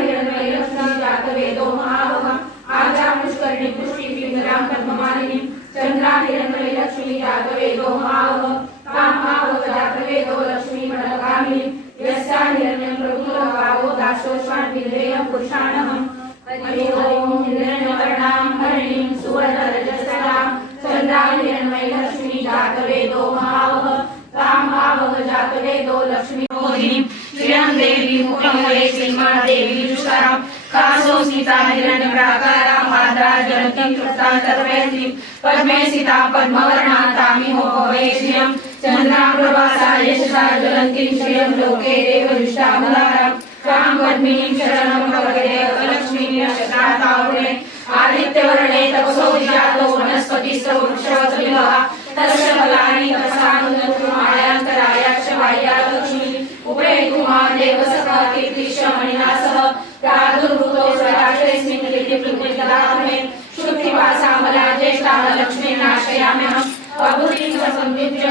हिरण्मयलक्ष्मी जातवेदो महावहम् आजा पुष्करिणी पुष्टिपिङ्गलां पद्ममालिनीं चन्द्रां हिरण्मयलक्ष्मी जातवेदो महावहम् कामावह जातवेदो लक्ष्मी मणकामिनीं यस्या हिरण्यं प्रभुलभावो दाशोष्मान् विधेयं पुरुषाणहम् हरि ओं हिरण्यवर्णां हरिणीं सुवर्णरजसरां चन्द्रां हिरण्मयलक्ष्मी जातवेदो महावह कामावह जातवेदो लक्ष्मी कासो सीता हिरण्यप्राकारा माद्रा पद्मे सीता पद्मवर्णा यशसा ज्वलन्तीं श्रियं लोके पद्मिनीं शरणं लक्ष्मीं आदित्यवर्णे तपसो जातो सदाशयस्मिन् कीर्तिपृथ्वीकदात्मे श्रुतिवासामला ज्येष्ठाः लक्ष्मी अभूतिं संयुज्य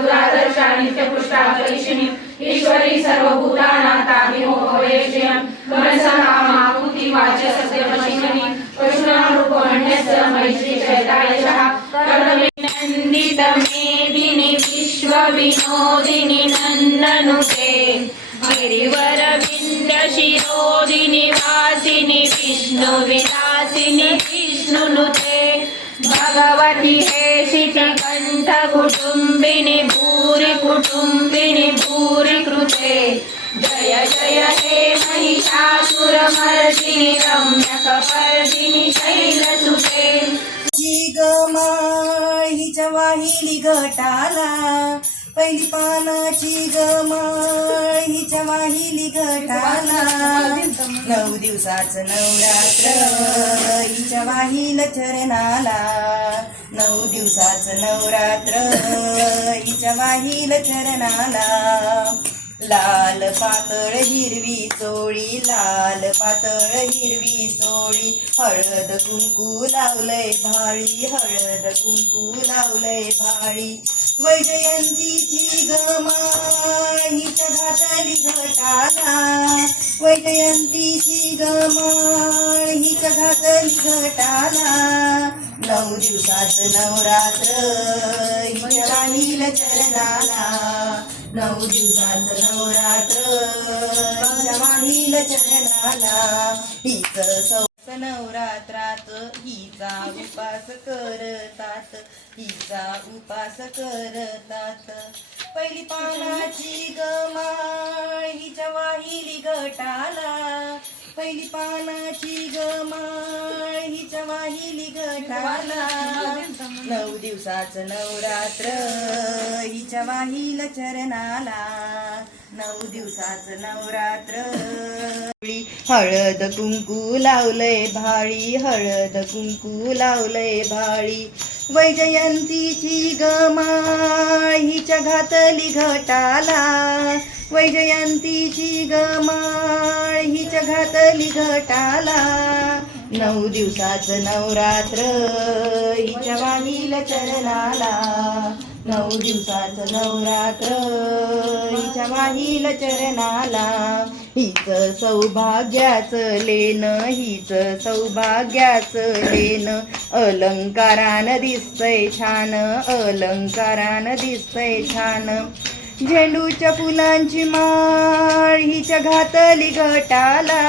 दुरादर्शा नित्यपुष्टा कलिशिनी ईश्वरी सर्वभूतानां तामिहो मनसः महिषी चैतायशः विश्वविनोदिनि नन्दनुते। गिरिव भगवति हेशिति कण्ठ कुटुम्बिनि भूरि कुटुम्बिनि भूरि कृते. जय जय हे महिषासुरमर्दिनि रम्यकपर्दिनि शैलसुते ही गमाळ हिच्या वाहिली घटाला पहिली पानाची गमाळ हिच्या वाहिली घटाला नऊ दिवसाचं नवरात्र हिच्या वाहिल चरणाला नऊ दिवसाचं नवरात्र. हिच्या माहील चरणाला लाल पातळ हिरवी चोळी लाल पातळ हिरवी चोळी. हळद कुंकू लावलंय भाळी हळद कुंकू लावलंय भाळी. वैजयंतीची गमाळ घातली घटाला. वैजयंतीची गमाळ हिच्या घातली घटाला. नऊ दिवसात नवरात्र. हिच्या राहील चरणाला नऊ दिवसात नवरात्र. माझ्या चरणाला हीच सौ नवरात्रात हिचा उपास करतात हिचा उपास करतात. पहिली पानाची गमा हिच्या वाहिली गटाला पहिली पानाची गमाळ हिच्या वाहिली गटाला नऊ दिवसाचं नवरात्र हिच्या वाहिल चरणाला. नऊ दिवसाचं नवरात्र. हळद कुंकू लावलंय भाळी हळद कुंकू लावलंय भाळी. वैजयंतीची गमाळ हिच्या घातली घटाला. वैजयंतीची गमाळ हिच्या घातली घटाला. नऊ दिवसाचं नवरात्र हिच्या वाणीला चरणाला. नऊ दिवसाचं नवरात्र. हिच्या माहील चरणाला हिच सौभाग्याचं लेन हिच सौभाग्याचं लेन अलंकारान दिसतंय छान अलंकारान दिसतंय छान. झेंडूच्या फुलांची माळ हिच्या घातली घटाला.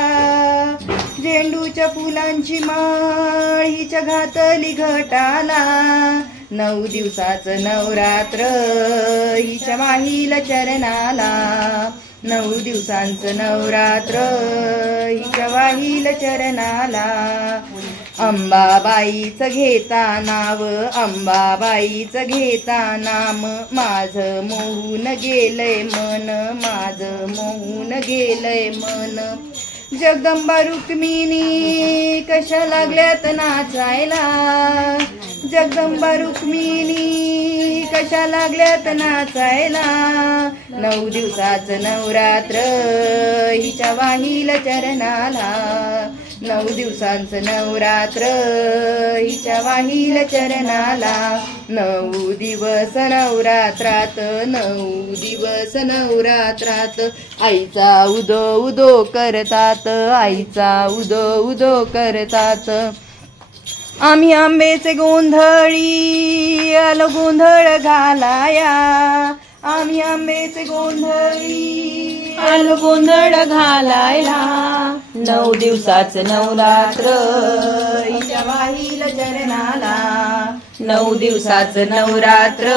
झेंडूच्या फुलांची माळ हिच्या घातली घटाला. नऊ दिवसाचं नवरात्र. हिच्या माहील चरणाला नऊ दिवसांचं नवरात्र. हिच्या वाहिल चरणाला अंबाबाईचं घेता नाव अंबाबाईचं घेता नाम. माझं मोहून गेलंय मन माझं मोहून गेलंय मन. जगदंबा रुक्मिणी कशा लागल्यात नाचायला? जगदंबा रुक्मिणी कशा लागल्यात नाचायला? नऊ दिवसाचं नवरात्र हिच्या वाहिल चरणाला. नऊ दिवसांचं नवरात्र हिच्या वाहिल चरणाला. नऊ दिवस नवरात्रात नऊ दिवस नवरात्रात. आईचा उदो उदो करतात आईचा उदो उदो करतात. आम्ही आंबेचे गोंधळी आलो गोंधळ घालाया. आम्ही आंबेचे गोंधळी आलो गोंधळ घालायला नऊ दिवसाचं नवरात्र हिच्या चरणाला. नऊ दिवसाचं नवरात्र.